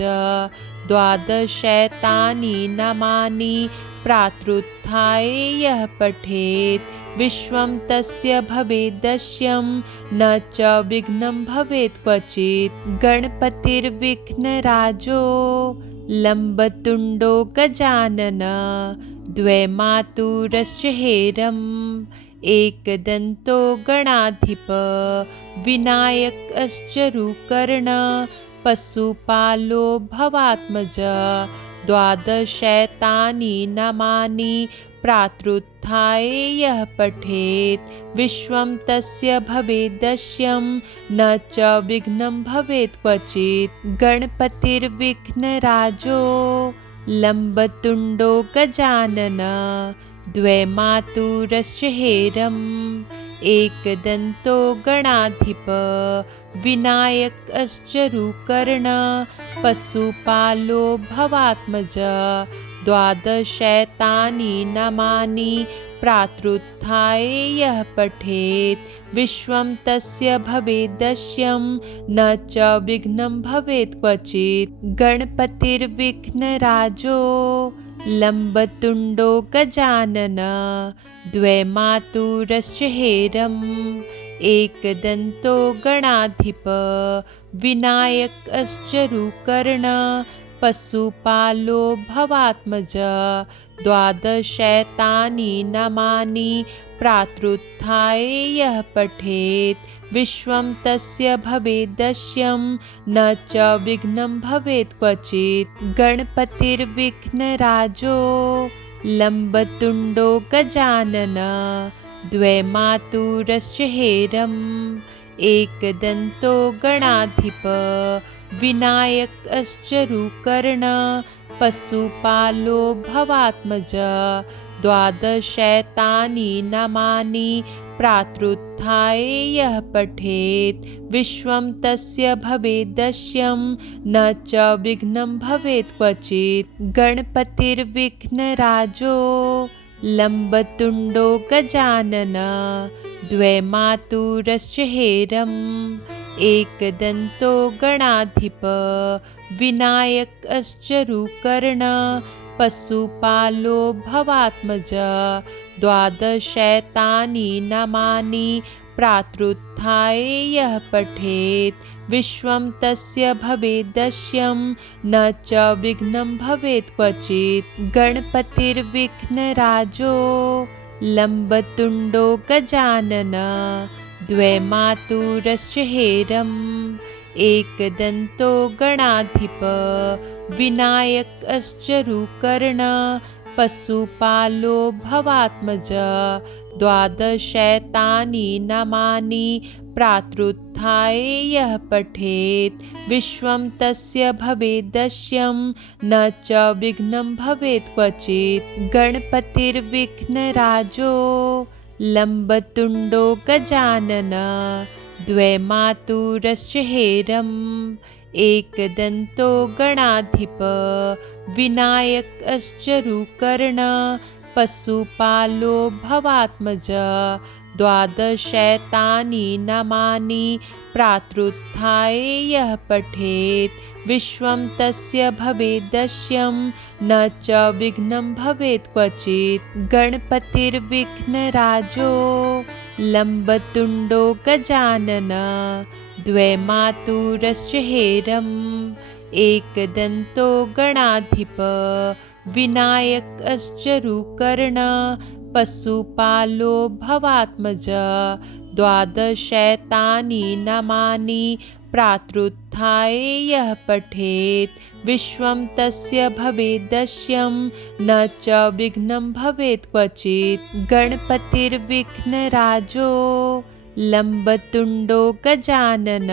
द्वादशैतानि नामानि प्रातरुत्थाय यः पठेत् विश्वं तस्य भवेद्यश्यं न च विघ्नं भवेत् क्वचित्। गणपतिर्विघ्नराजो लम्बतुण्डो गजानन द्वैमातुरश्च हेरम् एकदन्तो गणाधिप विनायकश्चरुकर्ण पशुपालो भवात्मज द्वादशैतानि नामानि प्रातरुत्थाय यः पठेत् विश्वं तस्य भवेद्दश्यं न च विघ्नं भवेत् क्वचित्। गणपतिर्विघ्नराजो लम्बतुण्डो गजानन द्वैमातुरश्च हेरम् एकदन्तो गणाधिप विनायकश्चरुकर्ण पशुपालो भवात्मज द्वादशैतानि नामानि प्रातरुत्थाय यः पठेत् विश्वं तस्य भवेद्दश्यं न च विघ्नं भवेत् क्वचित्। गणपतिर्विघ्नराजो लम्बतुण्डो गजानन द्वैमातुरश्च हेरम् एकदन्तो गणाधिप विनायकश्चरुकर्ण पशुपालो भवात्मज द्वादशैतानि नामानि प्रातरुत्थाय यः पठेत् विश्वं तस्य भवेद्दश्यं न च विघ्नं भवेत् क्वचित्। गणपतिर्विघ्नराजो लम्बतुण्डो गजानन द्वैमातुरश्च हेरम् एकदन्तो गणाधिप विनायकश्चरुकर्ण पशुपालो भवात्मज द्वादशैतानि नामानि प्रातरुत्थाय यः पठेत् विश्वं तस्य भवेद्दश्यं न च विघ्नं भवेत् क्वचित्। गणपतिर्विघ्नराजो लम्बतुण्डो गजानन द्वैमातुरश्च हेरम् एकदन्तो गणाधिप विनायकश्चरुकर्ण पशुपालो भवात्मज द्वादशैतानि नामानि प्रातरुत्थाय यः पठेत् विश्वं तस्य भवेद्दश्यं न च विघ्नं भवेत् क्वचित्। गणपतिर्विघ्नराजो लम्बतुण्डो गजानन द्वैमातुरश्च हेरम् एकदन्तो गणाधिप विनायकश्चरुकर्ण पशुपालो भवात्मज द्वादशैतानि नामानि प्रातरुत्थाय यः पठेत् विश्वं तस्य भवेद्दश्यं न च विघ्नं भवेत् क्वचित्। गणपतिर्विघ्नराजो लम्बतुण्डो गजानन द्वैमातुरश्च हेरम् एकदन्तो गणाधिप विनायकश्चरुकर्ण पशुपालो भवात्मज द्वादशैतानि नामानि प्रातरुत्थाय यः पठेत् विश्वं तस्य भवेद्दश्यं न च विघ्नं भवेत् क्वचित्। गणपतिर्विघ्नराजो लम्बतुण्डो गजानन द्वैमातुरश्च हेरम् एकदन्तो गणाधिप विनायकश्चरुकर्ण पशुपालो भवात्मज द्वादशैतानि नामानि प्रातरुत्थाय यः पठेत् विश्वं तस्य भवेद्दश्यं न च विघ्नं भवेत् क्वचित्। गणपतिर्विघ्नराजो लम्बतुण्डो गजानन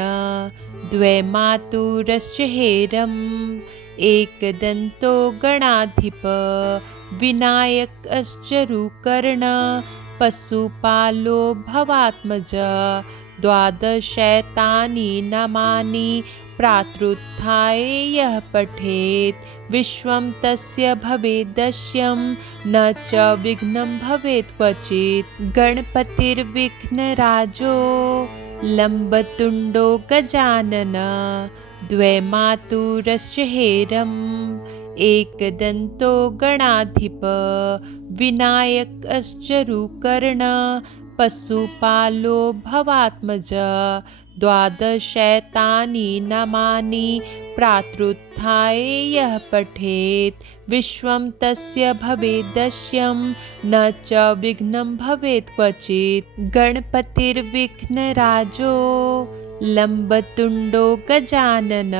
द्वैमातुरश्च हेरम् एकदन्तो गणाधिप विनायकश्चरुकर्ण पशुपालो भवात्मज द्वादशैतानि नामानि प्रातरुत्थाय यः पठेत् विश्वं तस्य भवेद्दश्यं न च विघ्नं भवेत् क्वचित्। गणपतिर्विघ्नराजो लम्बतुण्डो गजानन द्वैमातुरश्च हेरम् एकदन्तो गणाधिप विनायकश्चरुकर्ण पशुपालो भवात्मज द्वादशैतानि नामानि प्रातरुत्थाय यः पठेत् विश्वं तस्य भवेद्दश्यं न च विघ्नं भवेत् क्वचित्। गणपतिर्विघ्नराजो लम्बतुण्डो गजानन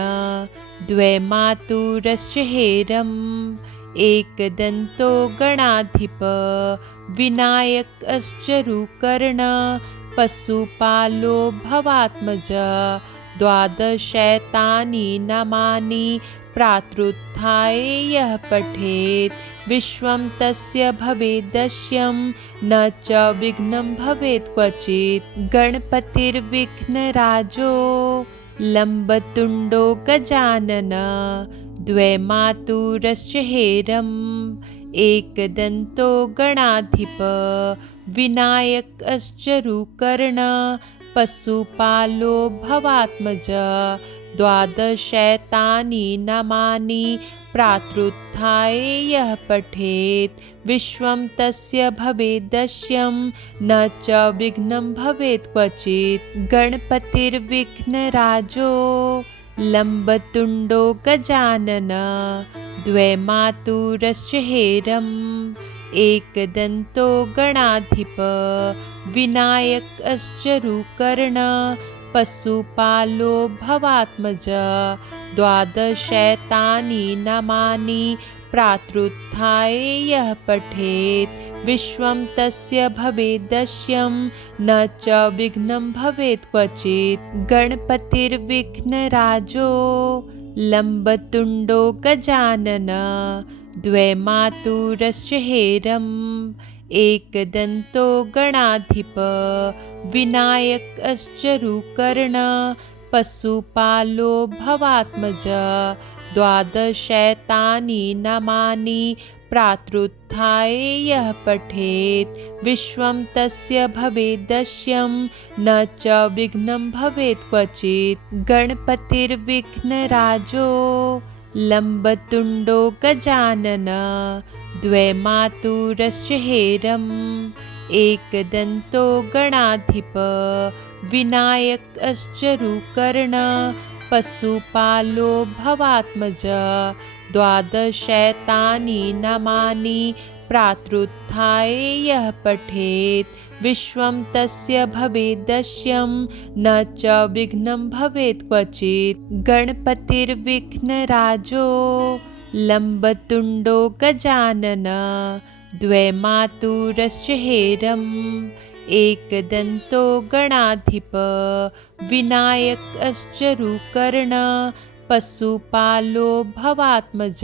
द्वैमातुरश्च हेरम् एकदन्तो गणाधिप विनायकश्चरुकर्ण पशुपालो भवात्मज। द्वादशैतानि नामानि प्रातरुत्थाय यः पठेत् विश्वं तस्य भवेद्दश्यं न च विघ्नं भवेत् क्वचित्। गणपतिर्विघ्नराजो लम्बतुण्डो गजानन द्वैमातुरश्च हेरम् एकदन्तो गणाधिप विनायकश्चरुकर्ण पशुपालो भवात्मज। द्वादशैतानि नामानि प्रातरुत्थाय यः पठेत् विश्वं तस्य भवेद्दश्यं न च विघ्नं भवेत् क्वचित्। गणपतिर्विघ्नराजो लम्बतुण्डो गजानन द्वैमातुरश्च हेरम् एकदन्तो गणाधिप विनायकश्चरुकर्ण पशुपालो भवात्मज। द्वादशैतानि नामानि प्रातरुत्थाय यः पठेत् विश्वं तस्य भवेद्दश्यं न च विघ्नं भवेत् क्वचित्। गणपतिर्विघ्नराजो लम्बतुण्डो गजानन द्वैमातुरश्च हेरम् एकदन्तो गणाधिप विनायकश्चरुकर्ण पशुपालो भवात्मज। द्वादशैतानि नामानि प्रातरुत्थाय यः पठेत् विश्वं तस्य भवेद्दश्यं न च विघ्नं भवेत् क्वचित्। गणपतिर्विघ्नराजो लम्बतुण्डो गजानन द्वैमातुरश्च हेरम् एकदन्तो गणाधिप विनायकश्चरुकर्ण पशुपालो भवात्मज। द्वादशैतानि नामानि प्रातरुत्थाय यः पठेत् विश्वं तस्य भवेद्दश्यं न च विघ्नं भवेत् क्वचित्। गणपतिर्विघ्नराजो लम्बतुण्डो गजानन द्वैमातुरश्च हेरम् एकदन्तो गणाधिप विनायकश्चरुकर्ण पशुपालो भवात्मज।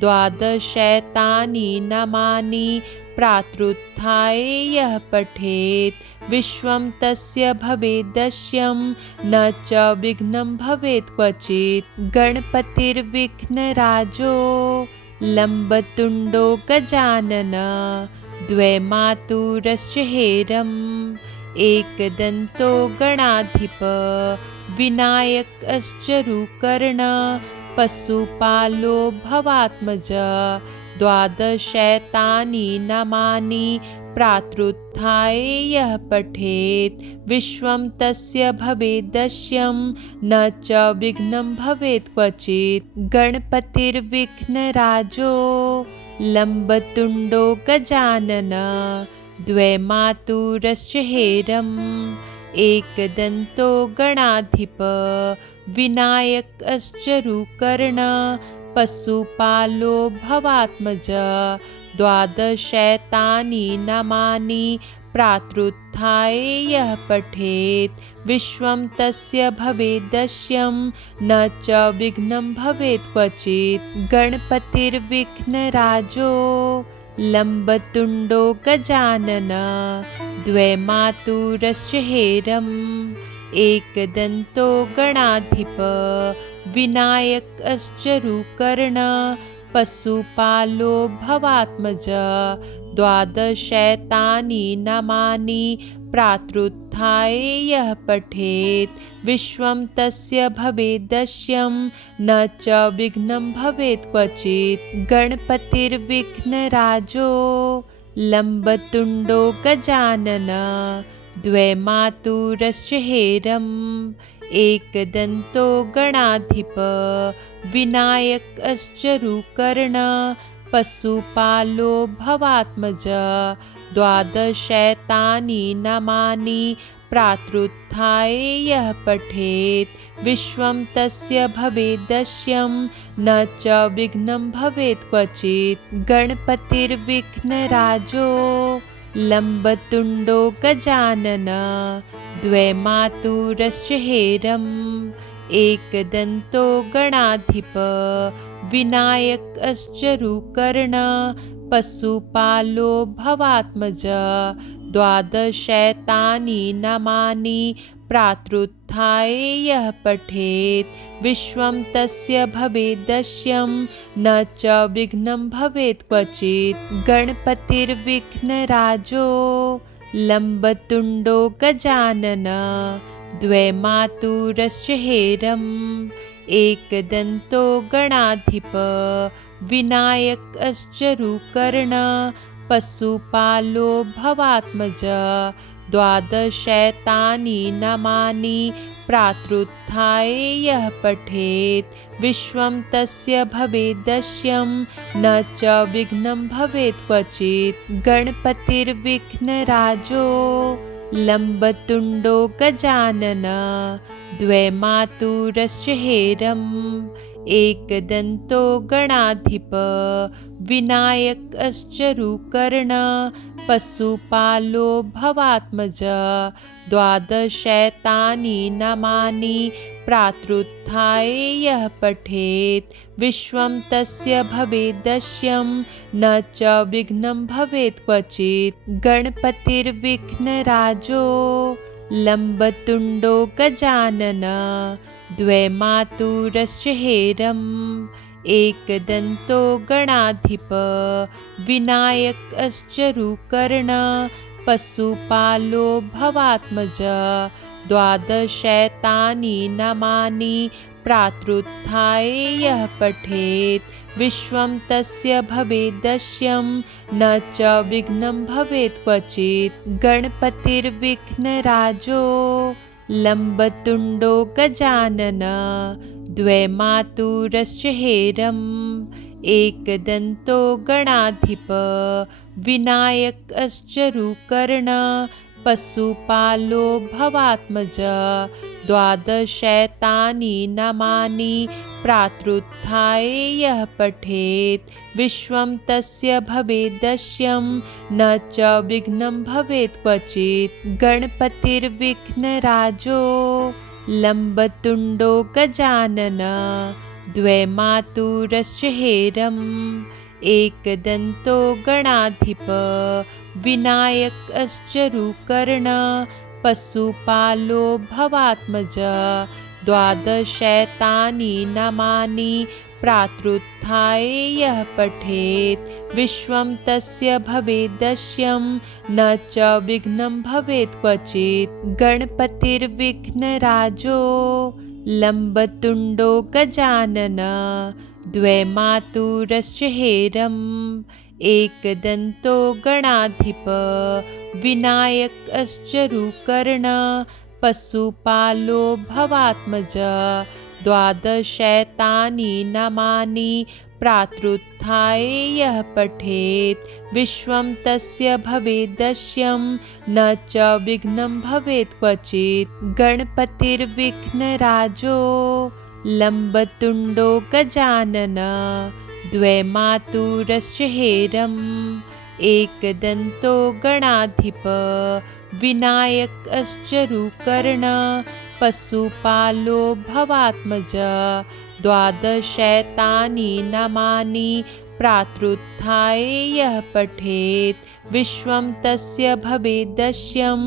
द्वादशैतानि नामानि प्रातरुत्थाय यः पठेत् विश्वं तस्य भवेद्दश्यं न च विघ्नं भवेत् क्वचित्। गणपतिर्विघ्नराजो लम्बतुण्डो गजानन द्वैमातुरश्च हेरम् एकदन्तो गणाधिप विनायकश्चरुकर्ण पशुपालो भवात्मज। द्वादशैतानि नामानि प्रातरुत्थाय यः पठेत् विश्वं तस्य भवेद्दश्यं न च विघ्नं भवेत् क्वचित्। गणपतिर्विघ्नराजो लम्बतुण्डो गजानन द्वैमातुरश्च हेरम् एकदन्तो गणाधिप विनायकश्चरुकर्ण पशुपालो भवात्मज। द्वादशैतानि नामानि प्रातरुत्थाय यः पठेत् विश्वं तस्य भवेद्दश्यं न च विघ्नं भवेत् क्वचित्। गणपतिर्विघ्नराजो लम्बतुण्डो गजानन द्वैमातुरश्च हेरम् एकदन्तो गणाधिप विनायकश्चरुकर्ण पशुपालो भवात्मज। द्वादशैतानि नामानि प्रातरुत्थाय यः पठेत् विश्वं तस्य भवेद्दश्यं न च विघ्नं भवेत् क्वचित्। गणपतिर्विघ्नराजो लम्बतुण्डो गजानन द्वे मातुरश्च हेरम् एकदन्तो गणाधिप विनायकश्च रुकर्ण पशुपालो भवात्मज द्वादशैतानि नामानि प्रातरुत्थाय यः पठेत् विश्वं तस्य भवेद्दश्यं न च विघ्नं भवेत् क्वचित्। गणपतिर्विघ्नराजो लम्बतुण्डो गजानन द्वे मातुरश्च हेरम् एकदन्तो गणाधिप विनायकश्च रुकर्ण पशुपालो भवात्मज द्वादशैतानि नामानि प्रातरुत्थाय यः पठेत् विश्वं तस्य भवेद्दश्यं न च विघ्नं भवेत् क्वचित्। गणपतिर्विघ्नराजो लम्बतुण्डो गजानन द्वे मातुरश्च हेरम् एकदन्तो गणाधिप विनायकश्च रुकर्ण पशुपालो भवात्मज द्वादशैतानि नामानि प्रातरुत्थाय यः पठेत् विश्वं तस्य भवेद्दश्यं न च विघ्नं भवेत् क्वचित्। गणपतिर्विघ्नराजो लम्बतुण्डो गजानन द्वे मातुरश्च हेरम् एकदन्तो गणाधिप विनायकश्च रुकर्ण पशुपालो भवात्मज द्वादशैतानि नामानि प्रातरुत्थाय यः पठेत् विश्वं तस्य भवेद्दश्यं न च विघ्नं भवेत् क्वचित्। गणपतिर्विघ्नराजो लम्बतुण्डो गजानन द्वे मातुरश्च हेरम् एकदन्तो गणाधिप विनायकश्च रुकर्ण पशुपालो भवात्मज द्वादशैतानि नामानि प्रातरुत्थाय यः पठेत् विश्वं तस्य भवेद्दश्यं न च विघ्नं भवेत् क्वचित्। गणपतिर्विघ्नराजो लम्बतुण्डो गजानन द्वे मातुरश्च हेरम् एकदन्तो गणाधिप विनायकश्च रुकर्ण पशुपालो भवात्मज द्वादशैतानि नामानि प्रातरुत्थाय यः पठेत् विश्वं तस्य भवेद्दश्यं न च विघ्नं भवेत् क्वचित्। गणपतिर्विघ्नराजो लम्बतुण्डो गजानन द्वे मातुरश्च हेरम् एकदन्तो गणाधिप विनायकश्च रुकर्ण पशुपालो भवात्मज द्वादशैतानि नामानि प्रातरुत्थाय यः पठेत् विश्वं तस्य भवेद्दश्यं न च विघ्नं भवेत् क्वचित्। गणपतिर्विघ्नराजो लम्बतुण्डो गजानन द्वे मातुरश्च हेरम् एकदन्तो गणाधिप विनायकश्च रुकर्ण पशुपालो भवात्मज द्वादशैतानि नामानि प्रातरुत्थाय यः पठेत् विश्वं तस्य भवेद्दश्यं न च विघ्नं भवेत् क्वचित्। गणपतिर्विघ्नराजो लम्बतुण्डो गजानन द्वे मातुरश्च हेरम् एकदन्तो गणाधिप विनायकश्च रुकर्ण पशुपालो भवात्मज द्वादशैतानि नामानि प्रातरुत्थाय यः पठेत् विश्वं तस्य भवेद्दश्यं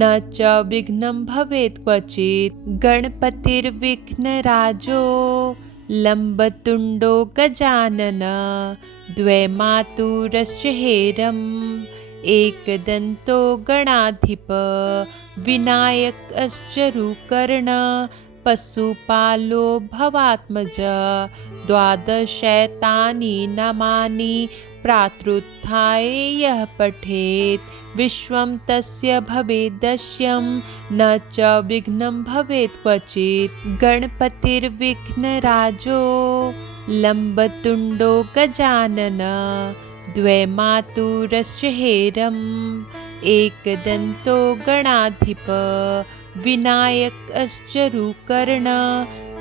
न च विघ्नं भवेत् क्वचित्। गणपतिर्विघ्नराजो लम्बतुण्डो गजानन द्वे मातुरश्च हेरम् एकदन्तो गणाधिप विनायकश्च रुकर्ण पशुपालो भवात्मज द्वादशैतानि नामानि प्रातरुत्थाय यः पठेत् विश्वं तस्य भवेद्यस्यं न च विघ्नं भवेत् क्वचित्। गणपतिर्विघ्नराजो लम्बतुण्डो गजानन द्वैमातुरश्च हेरम् एकदन्तो गणाधिप विनायकश्चरुकर्ण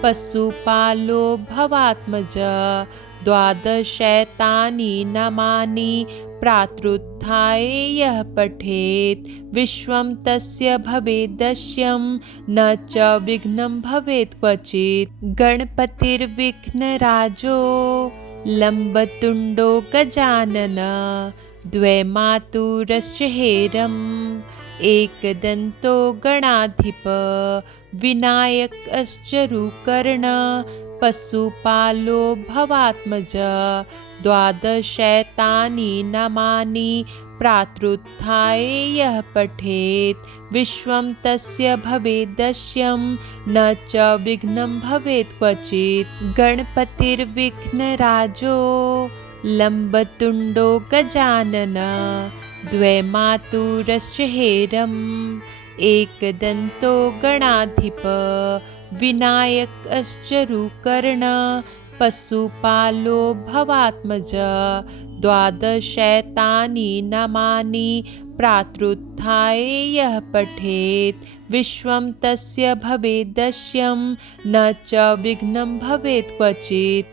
पशुपालो भवात्मज। द्वादशैतानि नामानि प्रातरुत्थाय यः पठेत् विश्वं तस्य भवेद्यस्यं न च विघ्नं भवेत् क्वचित्। गणपतिर्विघ्नराजो लम्बतुण्डो गजानन द्वैमातुरश्च हेरम् एकदन्तो गणाधिप विनायकश्चरुकर्ण पशुपालो भवात्मज। द्वादशैतानि नामानि प्रातरुत्थाय यः पठेत् विश्वं तस्य भवेद्यस्यं न च विघ्नं भवेत् क्वचित्। गणपतिर्विघ्नराजो लम्बतुण्डो गजानन द्वैमातुरश्च हेरम् एकदन्तो गणाधिप विनायकश्चरुकर्ण पशुपालो भवात्मज। द्वादशैतानि नामानि प्रातरुत्थाय यः पठेत् विश्वं तस्य भवेद्यस्यं न च विघ्नं भवेत् क्वचित्।